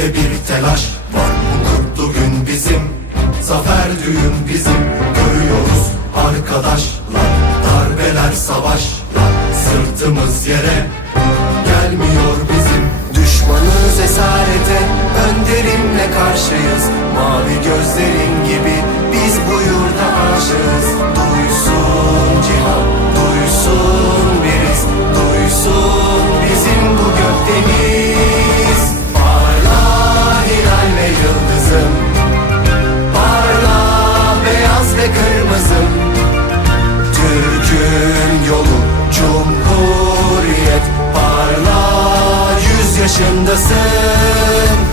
içinde bir telaş var. Bu kutlu gün bizim, zafer düğün bizim. Görüyoruz arkadaşlar, darbeler savaşlar. Sırtımız yere gelmiyor bizim. Düşmanız esarete, önderimle karşıyız. Mavi gözlerin gibi başındasın.